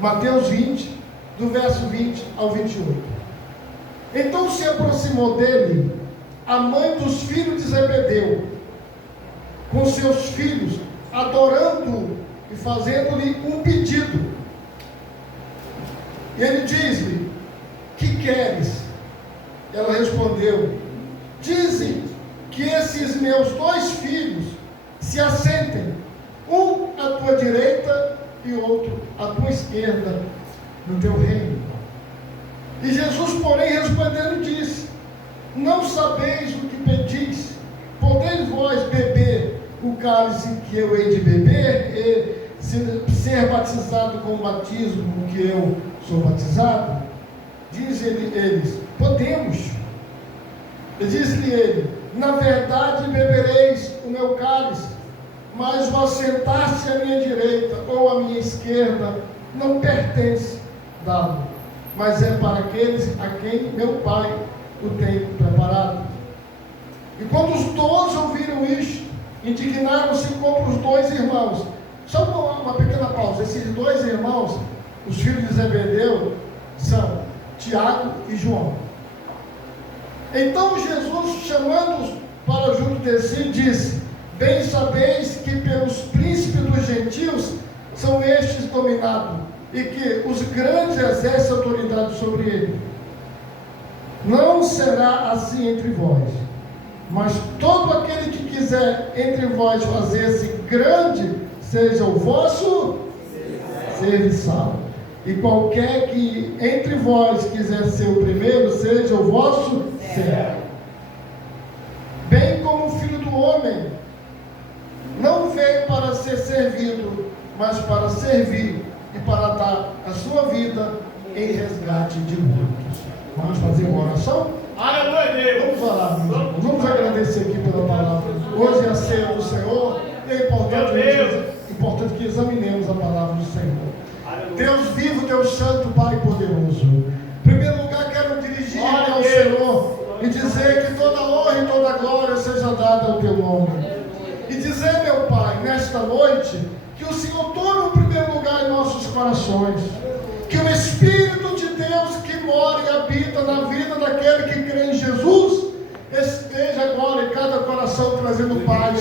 Mateus 20, do verso 20 ao 28. Então se aproximou dele a mãe dos filhos de Zebedeu, com seus filhos, adorando-o e fazendo-lhe um pedido. E ele diz-lhe: que queres? Ela respondeu: dizem que esses meus 2 filhos se assentem, um à tua direita e outro à tua esquerda, no teu reino. E Jesus, porém, respondendo, disse: não sabeis o que pedis. Podeis vós beber o cálice que eu hei de beber, e ser batizado com o batismo que eu sou batizado? Dizem eles: podemos. E disse-lhe ele: na verdade bebereis o meu cálice, mas o assentar-se à minha direita ou à minha esquerda não pertence dá-lo, mas é para aqueles a quem meu Pai o tem preparado. E quando os 12 ouviram isto, indignaram-se contra os 2 irmãos. Só uma pequena pausa. Esses 2 irmãos, os filhos de Zebedeu, são Tiago e João. Então Jesus, chamando-os para junto de si, disse: bem sabeis que pelos príncipes dos gentios são estes dominados, e que os grandes exercem autoridade sobre ele. Não será assim entre vós, mas todo aquele que quiser entre vós fazer-se grande, seja o vosso serviçal. E qualquer que entre vós quiser ser o primeiro, seja o vosso servo. Bem como o Filho do Homem não veio para ser servido, mas para servir e para dar a sua vida em resgate de muitos. Vamos fazer uma oração? Aleluia! Vamos orar, vamos agradecer aqui pela palavra. Hoje é a ceia do Senhor, e é importante que examinemos a palavra do Senhor. Deus vivo, Deus santo, Pai poderoso. Em primeiro lugar, quero dirigir-me ao Senhor e dizer que toda honra e toda glória seja dada ao teu nome. E dizer, meu Pai, nesta noite, que o Senhor tome o primeiro lugar em nossos corações. Que o Espírito de Deus que mora e habita na vida daquele que crê em Jesus, esteja agora em cada coração trazendo paz,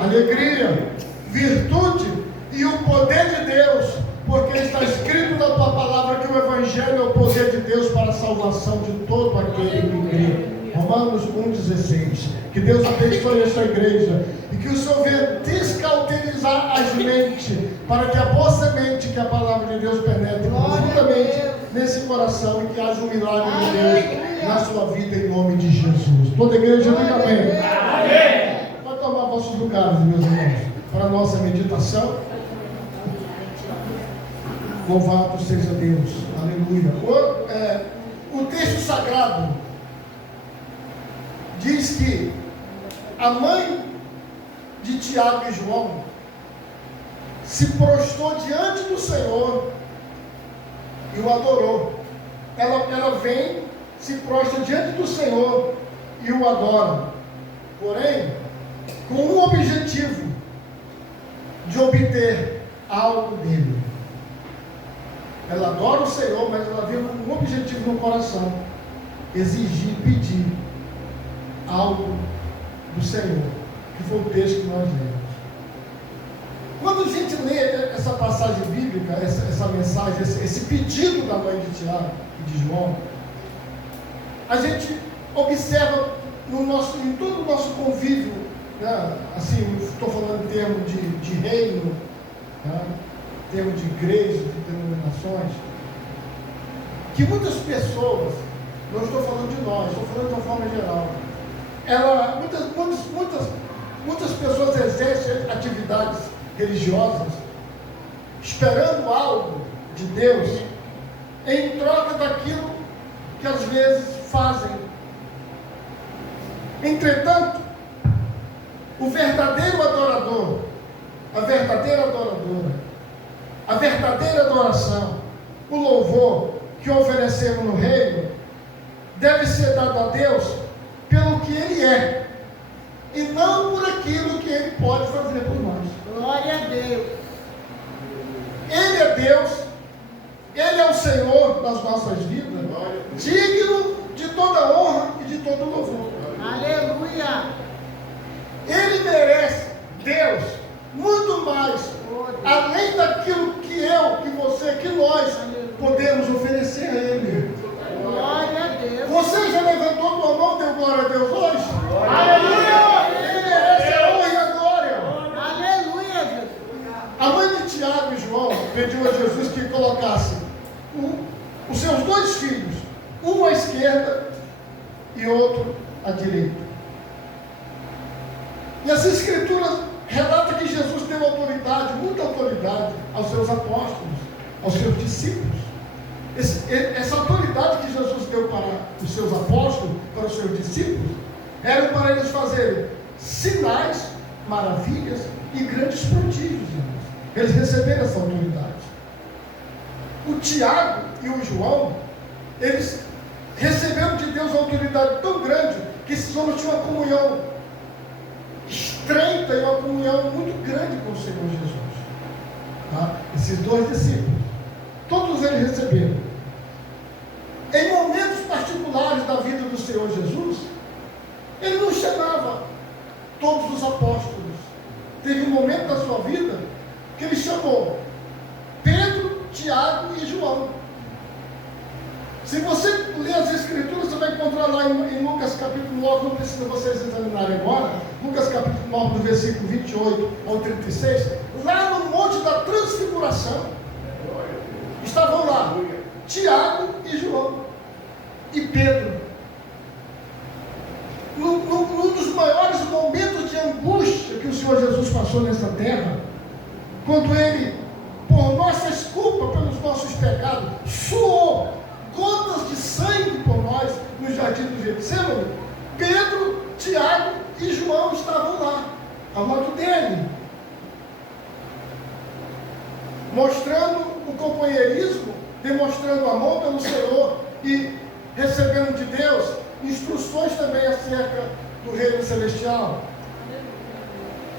alegria, virtude e o poder de Deus, porque está escrito na tua palavra que o Evangelho é o poder de Deus para a salvação de todo aquele que crê. Romanos 1,16. Que Deus abençoe esta igreja e que o Senhor venha descauterizar as mentes, para que a boa semente, que a palavra de Deus penetre profundamente nesse coração e que haja um milagre de Deus na sua vida, em nome de Jesus. Toda a igreja diga amém. Pode tomar vossos lugares, meus irmãos, para a nossa meditação. Louvado seja Deus, aleluia. O texto sagrado diz que a mãe de Tiago e João se prostrou diante do Senhor e o adorou. Ela vem, se prostra diante do Senhor e o adora, porém com um objetivo: de obter algo dele. Ela adora o Senhor, mas ela vem com um objetivo no coração: exigir, pedir algo do Senhor, que foi o texto que nós lemos. Quando a gente lê essa passagem bíblica, essa mensagem, esse pedido da mãe de Tiago e de João, a gente observa em todo o nosso convívio, né? Assim, estou falando em termos de reino, né? Em termos de igreja, de denominações, que muitas pessoas, não estou falando de nós, estou falando de uma forma geral, muitas pessoas exercem atividades religiosas esperando algo de Deus em troca daquilo que às vezes fazem. Entretanto, o verdadeiro adorador, a verdadeira adoradora, a verdadeira adoração, o louvor que oferecemos no reino, deve ser dado a Deus pelo que Ele é, e não por aquilo que Ele pode fazer por nós. Glória a Deus. Ele é Deus, Senhor nas nossas vidas, digno de toda honra e de todo louvor. Aleluia. Ele merece, Deus, muito mais, além daquilo que eu, que você, que nós podemos oferecer a Ele. Glória a Deus. Você já levantou tua mão e deu glória a Deus hoje? Aleluia. Ele merece a honra e a glória. Aleluia, Jesus. A mãe de Tiago e João pediu a Jesus que colocasse os seus dois filhos, um à esquerda e outro à direita. E as Escrituras relatam que Jesus deu autoridade, muita autoridade, aos seus apóstolos, aos seus discípulos. Essa autoridade que Jesus deu para os seus apóstolos, para os seus discípulos, era para eles fazerem sinais, maravilhas e grandes prodígios, irmãos. Eles receberam essa autoridade. O Tiago e o João, eles receberam de Deus uma autoridade tão grande que esses homens tinham uma comunhão estreita e uma comunhão muito grande com o Senhor Jesus. Tá? Esses dois discípulos, todos eles receberam. Em momentos particulares da vida do Senhor Jesus, ele não chamava todos os apóstolos. Teve um momento da sua vida que ele chamou Pedro, Tiago e João. Se você ler as Escrituras, você vai encontrar lá em Lucas capítulo 9, não precisa vocês examinarem agora, Lucas capítulo 9, do versículo 28 ao 36, lá no Monte da Transfiguração, estavam lá Tiago e João e Pedro. Num dos maiores momentos de angústia que o Senhor Jesus passou nessa terra, quando ele, por nossas culpas, pelos nossos pecados, suou gotas de sangue por nós no jardim do Getsêmani, Pedro, Tiago e João estavam lá, ao lado dele, mostrando o companheirismo, demonstrando amor pelo Senhor e recebendo de Deus instruções também acerca do reino celestial.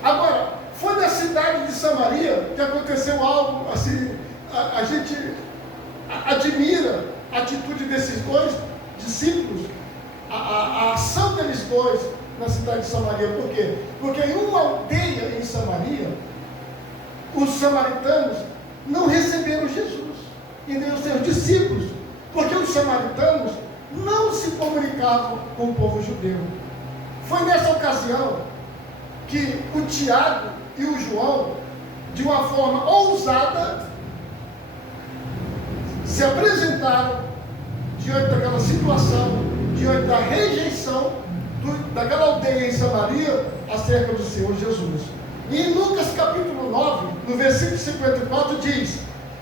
Agora, foi na cidade de Samaria que aconteceu algo assim, a gente admira a atitude desses dois discípulos, a ação deles dois na cidade de Samaria. Por quê? Porque em uma aldeia em Samaria, os samaritanos não receberam Jesus, e nem os seus discípulos, porque os samaritanos não se comunicavam com o povo judeu. Foi nessa ocasião que o Tiago e o João, de uma forma ousada, se apresentaram diante daquela situação, diante da rejeição daquela aldeia em Samaria acerca do Senhor Jesus. E em Lucas capítulo 9, no versículo 54 diz: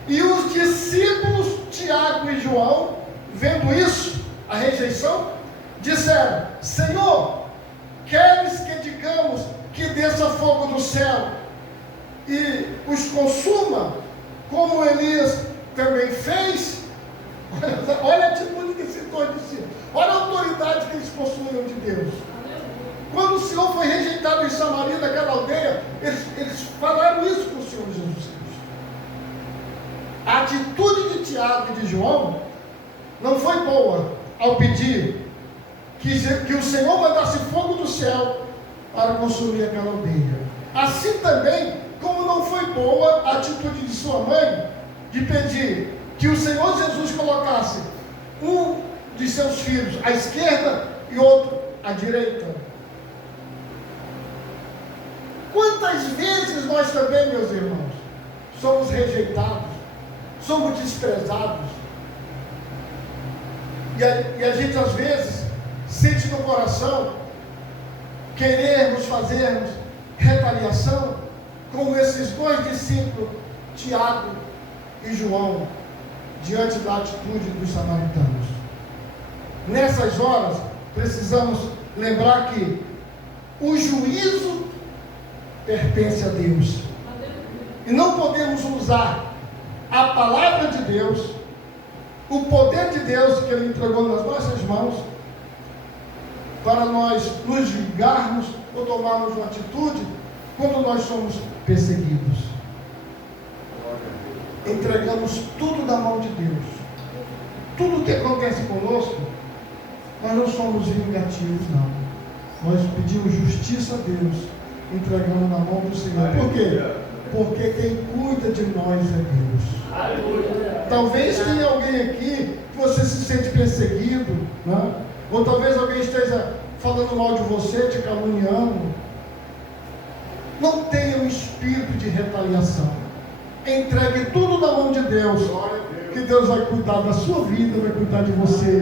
e os discípulos Tiago e João, vendo isso, a rejeição, disseram: Senhor, queres que digamos que desça fogo do céu e os consuma, como Elias também fez? Olha a atitude desses dois discípulos, olha a autoridade que eles possuíam de Deus. Quando o Senhor foi rejeitado em Samaria, daquela aldeia, eles falaram isso com o Senhor Jesus Cristo. A atitude de Tiago e de João não foi boa ao pedir que o Senhor mandasse fogo do céu para consumir aquela aldeia. Assim também, como não foi boa a atitude de sua mãe de pedir que o Senhor Jesus colocasse um de seus filhos à esquerda e outro à direita. Quantas vezes nós também, meus irmãos, somos rejeitados, somos desprezados, e a gente às vezes sente no coração querermos fazermos retaliação, como esses dois discípulos, Tiago e João, diante da atitude dos samaritanos. Nessas horas, precisamos lembrar que o juízo pertence a Deus. E não podemos usar a palavra de Deus, o poder de Deus que Ele entregou nas nossas mãos, para nós nos vingarmos ou tomarmos uma atitude quando nós somos perseguidos. Entregamos tudo na mão de Deus. tudo que acontece conosco, nós não somos vingativos, não. Nós pedimos justiça a Deus, entregando na mão do Senhor. Por quê? Porque quem cuida de nós é Deus. Talvez tenha alguém aqui que você se sente perseguido, né? Ou talvez alguém esteja falando mal de você, te caluniando. Não tenha um espírito de retaliação. Entregue tudo na mão de Deus, que Deus vai cuidar da sua vida, vai cuidar de você.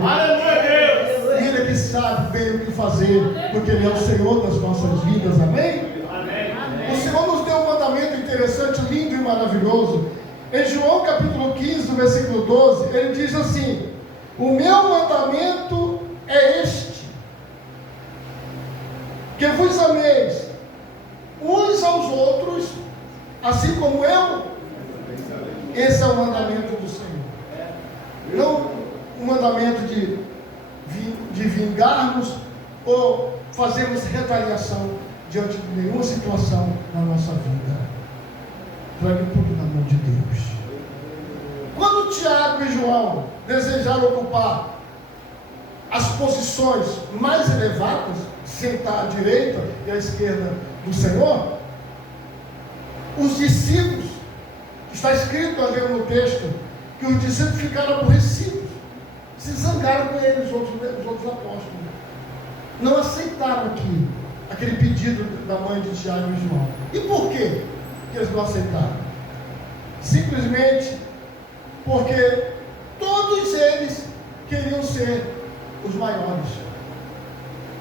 E Ele é que sabe bem o que fazer, porque Ele é o Senhor das nossas vidas, amém? O Senhor nos deu um mandamento interessante, lindo e maravilhoso. Em João capítulo 15, no versículo 12, Ele diz assim: o meu mandamento é este, que vos ameis uns aos outros, assim como eu. Esse é o mandamento do Senhor. Não o mandamento de vingarmos ou fazermos retaliação diante de nenhuma situação na nossa vida. Traga tudo na mão de Deus. Quando Tiago e João desejaram ocupar as posições mais elevadas, sentar à direita e à esquerda do Senhor, os discípulos, está escrito ali no texto, que os discípulos ficaram aborrecidos, se zangaram com eles, os outros apóstolos. Não aceitaram aquele pedido da mãe de Tiago e João. E por quê que eles não aceitaram? Simplesmente porque todos eles queriam ser os maiores.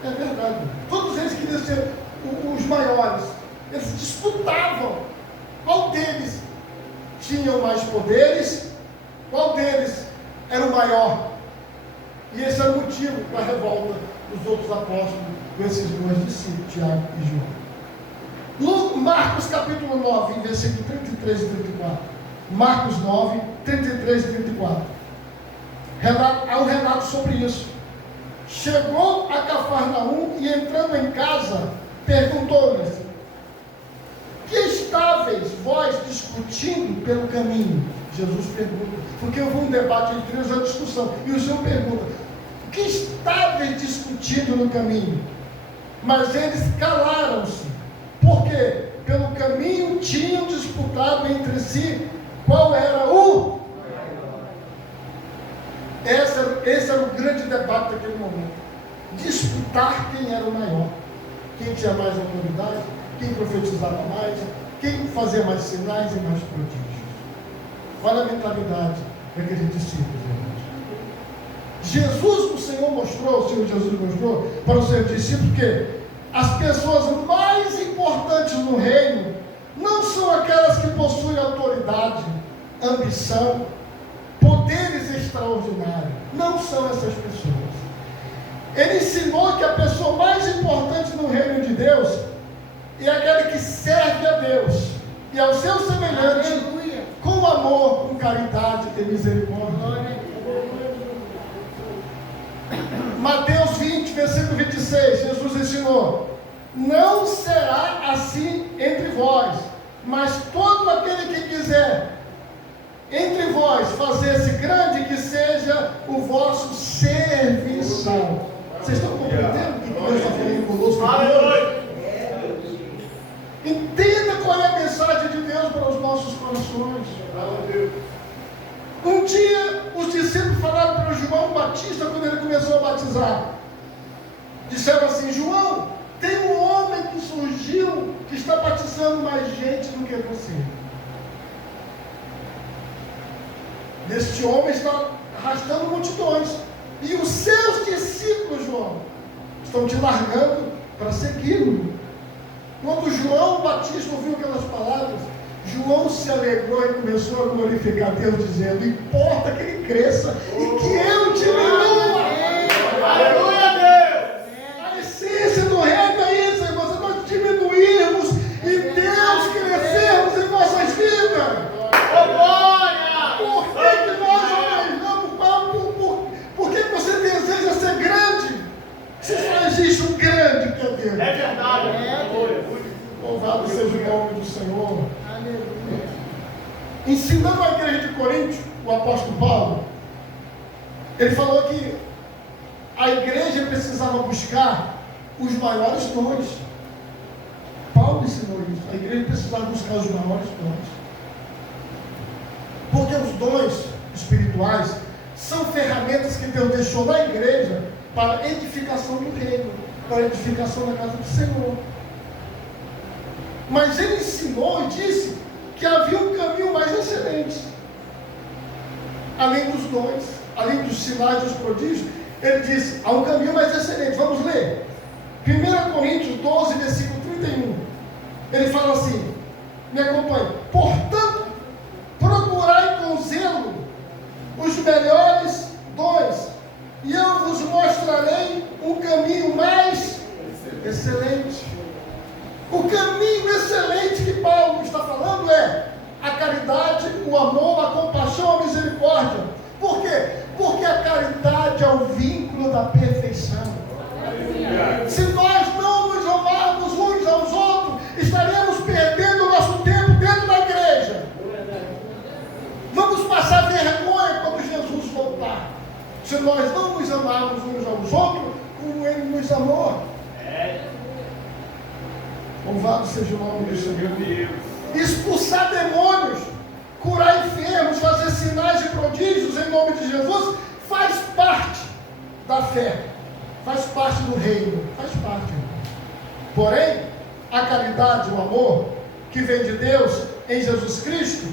É verdade. Todos eles queriam ser os maiores. Eles disputavam qual deles tinham mais poderes, qual deles era o maior. E esse é o motivo da revolta dos outros apóstolos com esses dois discípulos, Tiago e João. Marcos capítulo 9, versículo 33 e 34. Marcos 9, 33 e 34. Há um relato sobre isso. Chegou a Cafarnaum e, entrando em casa, perguntou-lhes: que estáveis vós discutindo pelo caminho? Jesus pergunta, porque houve um debate entre eles, a discussão, e o Senhor pergunta: o que estáveis discutindo no caminho? Mas eles calaram-se, porque pelo caminho tinham disputado entre si qual era o... Esse era o grande debate daquele momento. Disputar quem era o maior, quem tinha mais autoridade, quem profetizava mais, quem fazia mais sinais e mais prodígios. Olha a mentalidade daqueles discípulos, irmãos. O Senhor Jesus mostrou para os seus discípulos que as pessoas mais importantes no reino não são aquelas que possuem autoridade, ambição, poderes extraordinários. Não são essas pessoas. Ele ensinou que a pessoa mais importante no reino de Deus é aquela que serve a Deus e ao seu semelhante, aleluia, com amor, com caridade e misericórdia. Mateus 20, versículo 26, Jesus ensinou: não será assim entre vós, mas todo aquele que quiser entre vós fazer-se grande, que seja o vosso serviçal. Vocês estão compreendendo o que Deus está falando conosco? Entenda qual é a mensagem de Deus para os nossos corações. Um dia os discípulos falaram para João Batista, quando ele começou a batizar, disseram assim: João, tem um homem que surgiu, que está batizando mais gente do que você. Este homem está arrastando multidões, e os seus discípulos, João, estão te largando para segui-lo. Quando João Batista ouviu aquelas palavras, João se alegrou e começou a glorificar Deus, dizendo: importa que ele cresça e que eu diminua. Aleluia, Deus! A essência do reino é isso, irmãos, nós diminuirmos e Deus crescermos em nossas vidas. Por que nós almejamos? Por que você deseja ser grande? Se só existe um grande que é Deus. É verdade. Louvado seja o nome do Senhor. Aleluia. Ensinando a igreja de Corinto, o apóstolo Paulo, Ele falou que a igreja precisava buscar os maiores dons. Paulo ensinou isso. A igreja precisava buscar os maiores dons. Porque os dons espirituais são ferramentas que Deus deixou na igreja para a edificação do reino, para a edificação da casa do Senhor. Mas ele ensinou e disse que havia um caminho mais excelente. Além dos dons, além dos sinais, dos prodígios, ele disse, há um caminho mais excelente. Vamos ler. 1 Coríntios 12, versículo 31. Ele fala assim, me acompanhe. Portanto, procurai com zelo os melhores dons, e eu vos mostrarei um caminho mais excelente. O caminho excelente que Paulo está falando é a caridade, o amor, a compaixão, a misericórdia. Por quê? Porque a caridade é o vínculo da perfeição. Se nós não nos amarmos uns aos outros, estaremos perdendo o nosso tempo dentro da igreja. Vamos passar vergonha quando Jesus voltar. Se nós não nos amarmos uns aos outros, como Ele nos amou. Louvado seja o nome do Senhor. Expulsar demônios, curar enfermos, fazer sinais e prodígios em nome de Jesus, faz parte da fé, faz parte do reino, faz parte. Porém, a caridade, o amor que vem de Deus em Jesus Cristo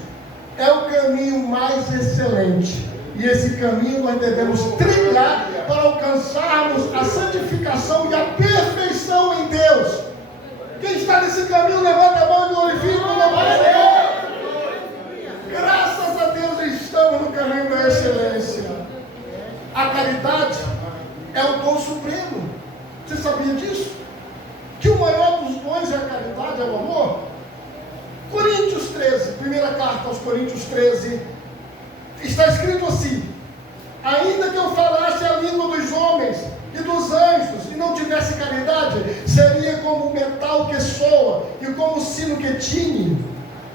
é o caminho mais excelente. E esse caminho nós devemos trilhar para alcançarmos a santificação e a perfeição em Deus. Quem está nesse caminho, levanta a mão e glorifica o nome do Senhor. Graças a Deus estamos no caminho da excelência. A caridade é o dom supremo. Você sabia disso? Que o maior dos dons é a caridade, é o amor? Coríntios 13, primeira carta aos Coríntios 13, está escrito assim: ainda que eu falasse a língua dos homens e dos anjos e não tivesse caridade, seria como o metal que soa e como o sino que tine.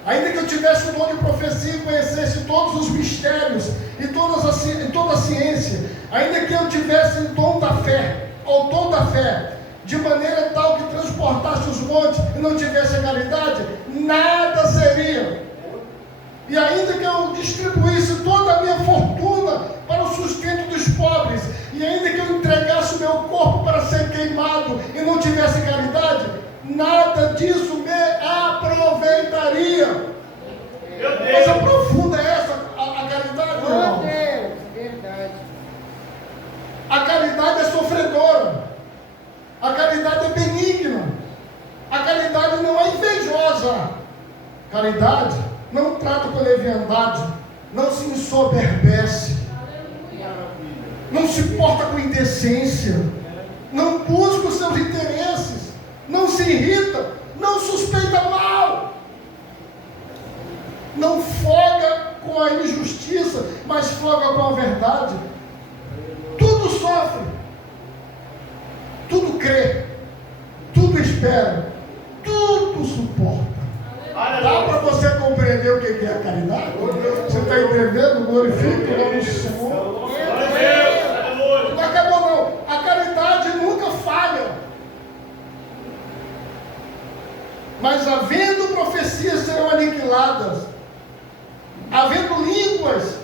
Ainda que eu tivesse o dom de profecia e conhecesse todos os mistérios e toda a ciência, ainda que eu tivesse o dom da fé, ou dom da fé, de maneira tal que transportasse os montes e não tivesse a caridade, nada seria. E ainda que eu distribuísse toda a minha fortuna para o sustento dos pobres, e ainda que eu entregasse o meu corpo para ser queimado e não tivesse caridade, nada disso me aproveitaria. Coisa profunda é essa, a caridade, meu irmão. Meu Deus, verdade. A caridade é sofredora. A caridade é benigna. A caridade não é invejosa. Caridade não trata com leviandade, não se ensoberbece, não se porta com indecência, não busca os seus interesses, não se irrita, não suspeita mal, não folga com a injustiça, mas folga com a verdade. Tudo sofre, tudo crê, tudo espera, tudo suporta. Dá para você compreender o que é a caridade? Você está entendendo? Glorifica o nome do Senhor. Não acabou não. A caridade nunca falha. Mas havendo profecias serão aniquiladas, havendo línguas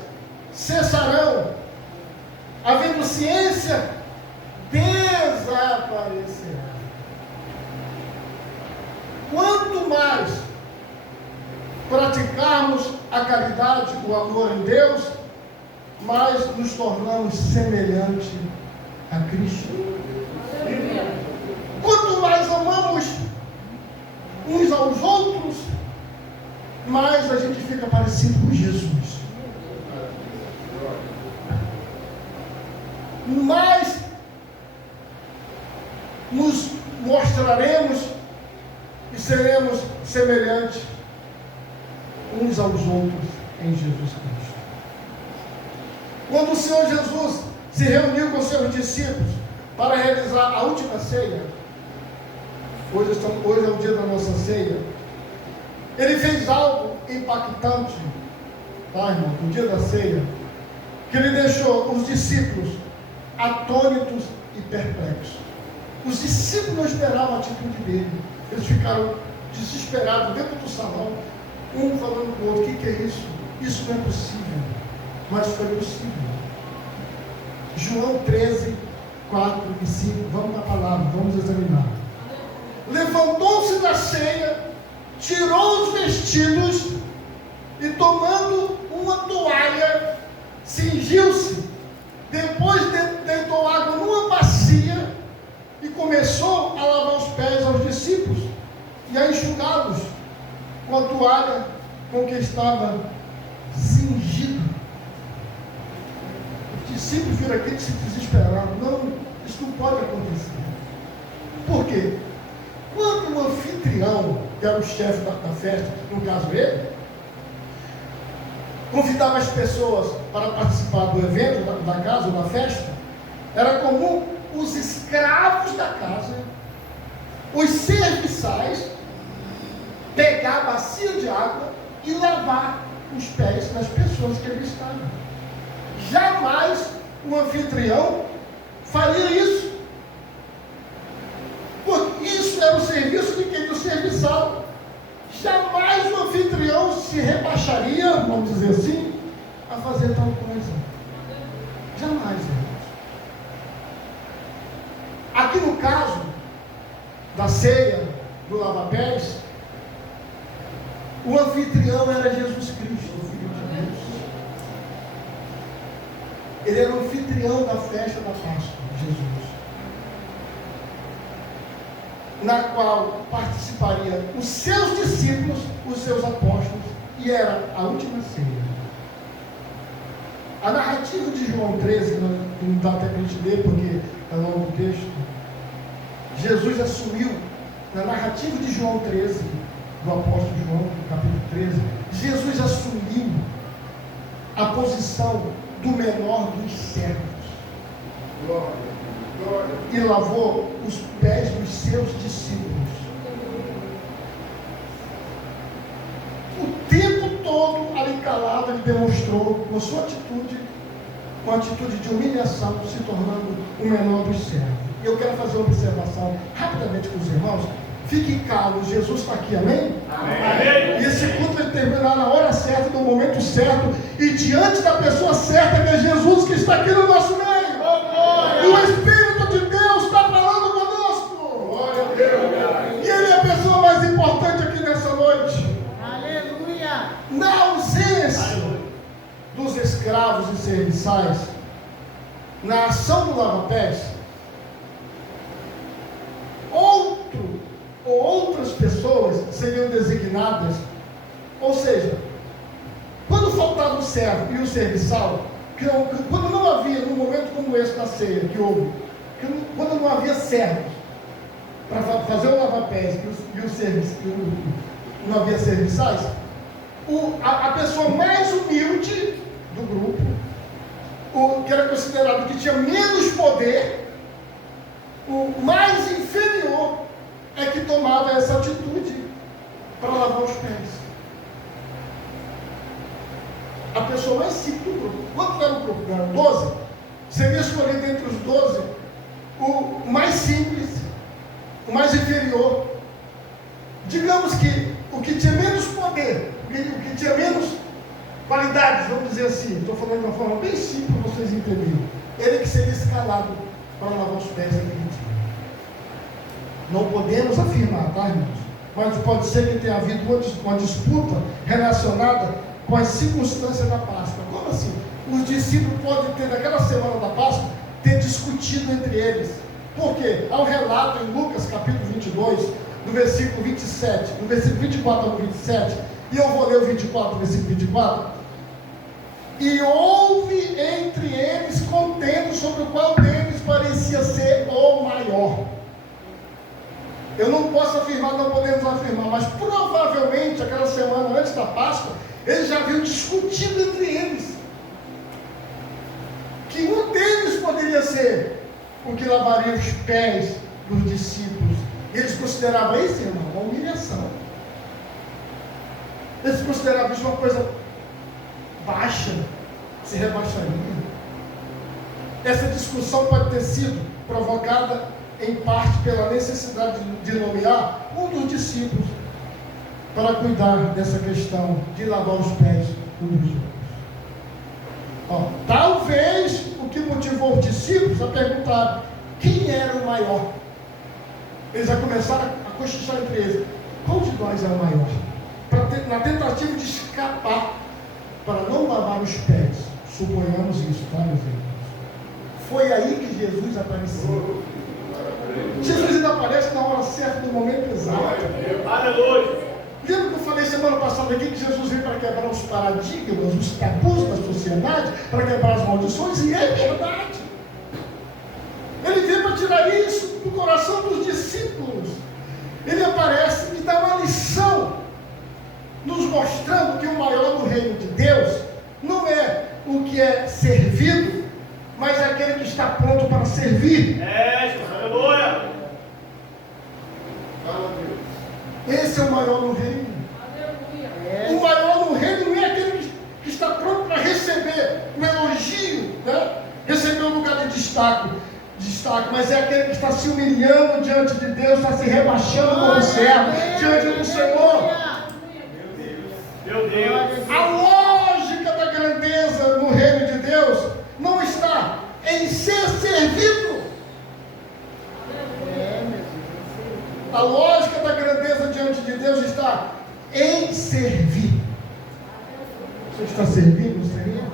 cessarão, havendo ciência desaparecerá. Quanto mais praticarmos a caridade, o amor em Deus, mais nos tornamos semelhantes a Cristo. Quanto mais amamos uns aos outros, mais a gente fica parecido com Jesus. Mais nos mostraremos e seremos semelhantes uns aos outros em Jesus Cristo. Quando o Senhor Jesus se reuniu com seus discípulos para realizar a última ceia, hoje é o dia da nossa ceia, ele fez algo impactante, tá, irmão? No dia da ceia, que ele deixou os discípulos atônitos e perplexos. Os discípulos não esperavam a atitude dele. Eles ficaram desesperados dentro do salão, um falando com o outro: o que é isso? Isso não é possível. Mas foi possível. João 13, 4 e 5. Vamos na palavra, vamos examinar. Levantou-se da ceia, tirou os vestidos e, tomando uma toalha, cingiu-se. Depois deitou água numa bacia e começou a lavar os pés aos discípulos e a enxugá-los com a toalha com que estava cingido. Os discípulos viram aquilo e se desesperaram. Não, isso não pode acontecer. Por quê? Quando o anfitrião, que era o chefe da festa, no caso ele, convidava as pessoas para participar do evento, da casa ou da festa, era comum os escravos da casa, os serviçais, pegar a bacia de água e lavar os pés das pessoas que ali estavam. Jamais o anfitrião faria isso. Porque isso era o serviço de quem? Do serviçal. Jamais o anfitrião se rebaixaria, vamos dizer assim, a fazer tal coisa. Jamais, irmãos. Aqui no caso da ceia, do lava-pés, o anfitrião era Jesus Cristo, o Filho de Deus. Ele era o anfitrião da festa da Páscoa, Jesus, na qual participariam os seus discípulos, os seus apóstolos, e era a última ceia. A narrativa de João 13, não dá até para a gente ler porque é longo o texto, Jesus assumiu, na narrativa de João 13, do apóstolo João, no capítulo 13, Jesus assumiu a posição do menor dos servos. Glória. E lavou os pés dos seus discípulos. O tempo todo, ali calado, ele demonstrou, com sua atitude, uma atitude de humilhação, se tornando o menor dos servos. E eu quero fazer uma observação rapidamente com os irmãos. Fiquem calmos, Jesus está aqui, amém? Amém. E esse culto vai terminar na hora certa, no momento certo, e diante da pessoa certa, que é Jesus, que está aqui no nosso meio. E o Espírito de Deus está falando conosco. Glória a Deus. E Ele é a pessoa mais importante aqui nessa noite. Aleluia. Na ausência dos escravos e serviçais, na ação do lava-pés, outras pessoas seriam designadas. Ou seja, quando faltava o servo e o serviçal, quando não havia, num momento como esse da ceia que houve, quando não havia servos para fazer o lava-pés e não havia serviçais, a pessoa mais humilde do grupo, que era considerado que tinha menos poder, o mais inferior, é que tomava essa atitude para lavar os pés. A pessoa mais simples do grupo. Quanto era o grupo? Era 12? Seria escolhido entre os 12 o mais simples, o mais inferior. Digamos que o que tinha menos poder, o que tinha menos qualidades, vamos dizer assim, estou falando de uma forma bem simples para vocês entenderem. Ele que seria escalado para lavar os pés naquele dia. Não podemos afirmar, tá, irmãos? Mas pode ser que tenha havido uma disputa relacionada com as circunstâncias da Páscoa. Como assim? Os discípulos podem ter, naquela semana da Páscoa, ter discutido entre eles. Por quê? Há um relato em Lucas, capítulo 22, do versículo 27, do versículo 24 ao 27, e eu vou ler o 24, versículo 24. E houve entre eles contendo sobre o qual deles parecia ser o maior. Eu não posso afirmar, não podemos afirmar, mas provavelmente aquela semana antes da Páscoa, eles já haviam discutido entre eles que um deles poderia ser o que lavaria os pés dos discípulos. Eles consideravam isso, irmão, uma humilhação. Eles consideravam isso uma coisa baixa, se rebaixaria. Essa discussão pode ter sido provocada em parte pela necessidade de nomear um dos discípulos para cuidar dessa questão de lavar os pés uns dos outros. Talvez o que motivou os discípulos a perguntar quem era o maior. Eles já começaram a cochichar entre eles. Qual de nós é o maior? Na tentativa de escapar, para não lavar os pés. Suponhamos isso, tá, meus irmãos? Foi aí que Jesus apareceu. Jesus ainda aparece na hora certa, no momento exato. Aleluia. Lembra que eu falei semana passada aqui que Jesus veio para quebrar os paradigmas, os tabus da sociedade, para quebrar as maldições? E é verdade. Ele veio para tirar isso do coração dos discípulos. Ele aparece e dá uma lição, nos mostrando que o maior no reino de Deus não é o que é servido, mas é aquele que está pronto para servir. Aleluia. Esse é o maior no reino. O maior no reino não é aquele que está pronto para receber o elogio, né? Receber um lugar de destaque, mas é aquele que está se humilhando diante de Deus, está se rebaixando como servo diante do Senhor. Meu Deus. A lógica da grandeza no reino de Deus não está em ser servido. A lógica da grandeza diante de Deus está em servir. Você está servindo o Senhor?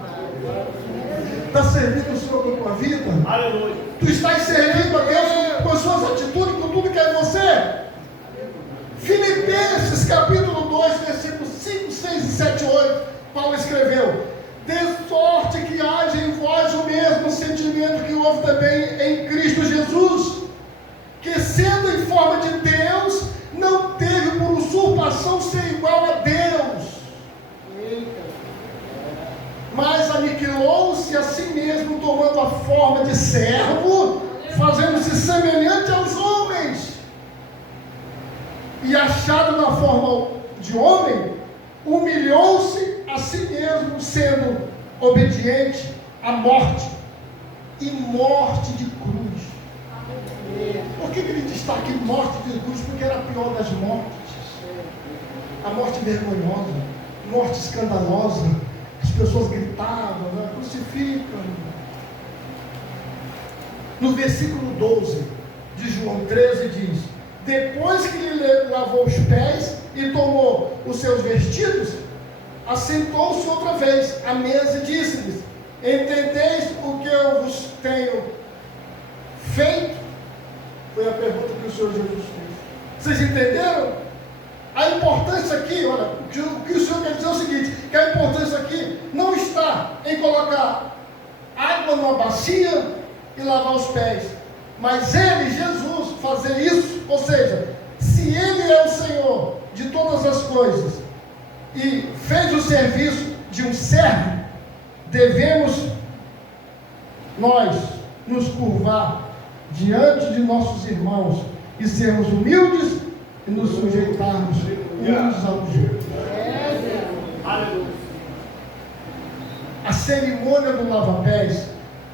Está servindo o Senhor com a tua vida? Aleluia. Tu estás servindo a Deus com as suas atitudes, com tudo que é você? Filipenses capítulo 2, versículos 5, 6 e 7, 8, Paulo escreveu: de sorte que haja em vós o mesmo sentimento que houve também em Cristo Jesus, que sendo em forma de Deus, não teve por usurpação ser igual a Deus, mas aniquilou-se a si mesmo, tomando a forma de servo, fazendo-se semelhante aos homens, e achado na forma de homem, humilhou-se a si mesmo, sendo obediente à morte, e morte de cruz. Por que ele destaca morte de cruz? Porque era a pior das mortes. A morte vergonhosa, morte escandalosa. As pessoas gritavam, né? Crucificam. No versículo 12 de João 13 diz: depois que ele lavou os pés e tomou os seus vestidos, assentou-se outra vez à mesa e disse-lhes: entendeis o que eu vos tenho feito? Foi a pergunta que o Senhor Jesus fez. Vocês entenderam? A importância aqui, olha, o que o Senhor quer dizer é o seguinte: que a importância aqui não está em colocar água numa bacia e lavar os pés, mas Ele, Jesus, fazer isso. Ou seja, se Ele é o Senhor de todas as coisas e fez o serviço de um servo, devemos nós nos curvar diante de nossos irmãos e sermos humildes e nos sujeitarmos uns aos outros. A cerimônia do lava-pés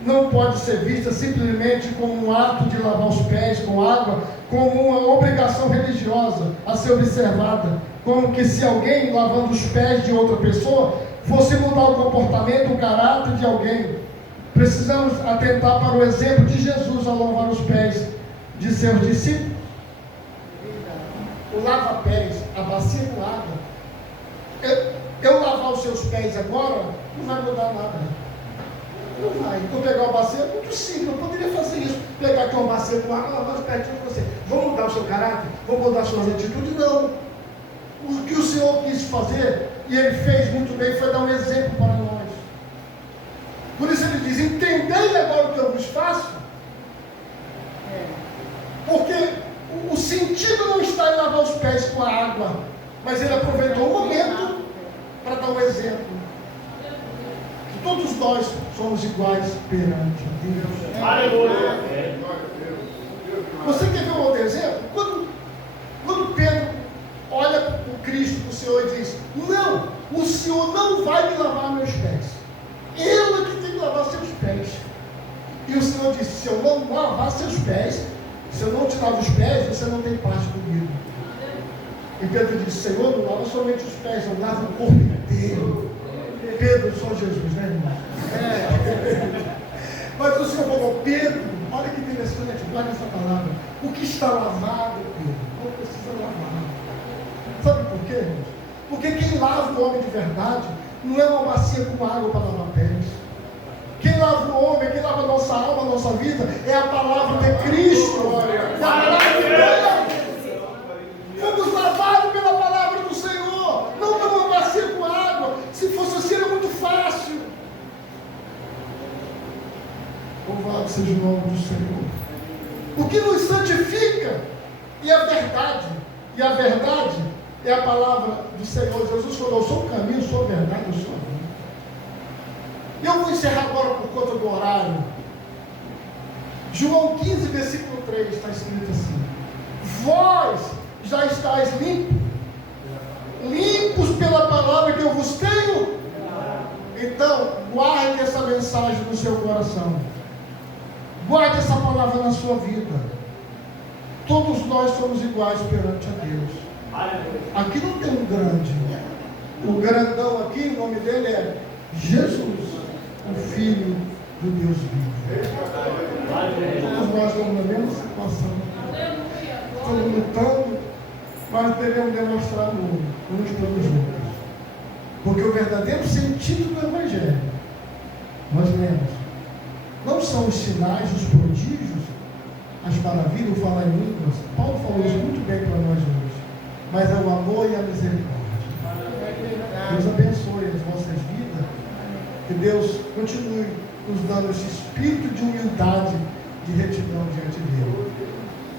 não pode ser vista simplesmente como um ato de lavar os pés com água, como uma obrigação religiosa a ser observada, como que se alguém lavando os pés de outra pessoa fosse mudar o comportamento, o caráter de alguém. Precisamos atentar para o exemplo de Jesus ao lavar os pés de seus discípulos. O lava-pés, a bacia com água. Eu lavar os seus pés agora não vai mudar nada. Não vai. Eu pegar uma bacia é muito simples. Eu poderia fazer isso. Pegar aqui uma bacia com água, lavar os pés de você. Vou mudar o seu caráter? Vou mudar as suas atitudes? Não. O que o Senhor quis fazer, e Ele fez muito bem, foi dar um exemplo para nós. Por isso Ele diz: entendei agora o que eu vos faço. Porque o sentido não está em lavar os pés com a água, mas Ele aproveitou o momento para dar um exemplo. Que todos nós somos iguais perante Deus. Aleluia. Você quer ver um outro exemplo? Quando Pedro olha para o Cristo, para o Senhor, e diz: não, o Senhor não vai me lavar meus pés. Eu lavar seus pés. E o Senhor disse: se eu não lavar seus pés, se eu não te lavo os pés, você não tem parte comigo. E Pedro disse: Senhor, não lava somente os pés, eu lavo o corpo inteiro. Pedro, só Jesus, né, irmão? Mas o Senhor falou: Pedro, olha que interessante, guarda essa palavra. O que está lavado, Pedro, não precisa lavar. Sabe por quê, irmãos? Porque quem lava o homem de verdade não é uma bacia com água para lavar pés. Quem lava o homem, quem lava a nossa alma, a nossa vida, é a palavra de Cristo. É a palavra de Deus. Fomos lavados pela palavra do Senhor, não numa bacia com água. Se fosse assim, era muito fácil. Louvado seja o nome do Senhor. O que nos santifica é a verdade. E a verdade é a palavra do Senhor. Jesus falou: eu sou o caminho, eu sou a verdade, eu sou a vida. Eu vou encerrar agora por conta do horário. João 15, versículo 3, está escrito assim: vós já estáis limpos pela palavra que eu vos tenho. Então, guarde essa mensagem no seu coração. Guarde essa palavra na sua vida. Todos nós somos iguais perante a Deus. Aqui não tem um grande. O grandão aqui, o nome dele é Jesus, o Filho do Deus vivo. Todos nós estamos na mesma situação. Estamos lutando, mas devemos demonstrar amor uns pelos outros. Porque o verdadeiro sentido do Evangelho, nós lemos, não são os sinais, os prodígios, as maravilhas, o falar em línguas. Paulo falou isso muito bem para nós hoje. Mas é o amor e a misericórdia. Deus abençoe as nossas vidas. Que Deus continue nos dando esse espírito de humildade, de retidão diante dele.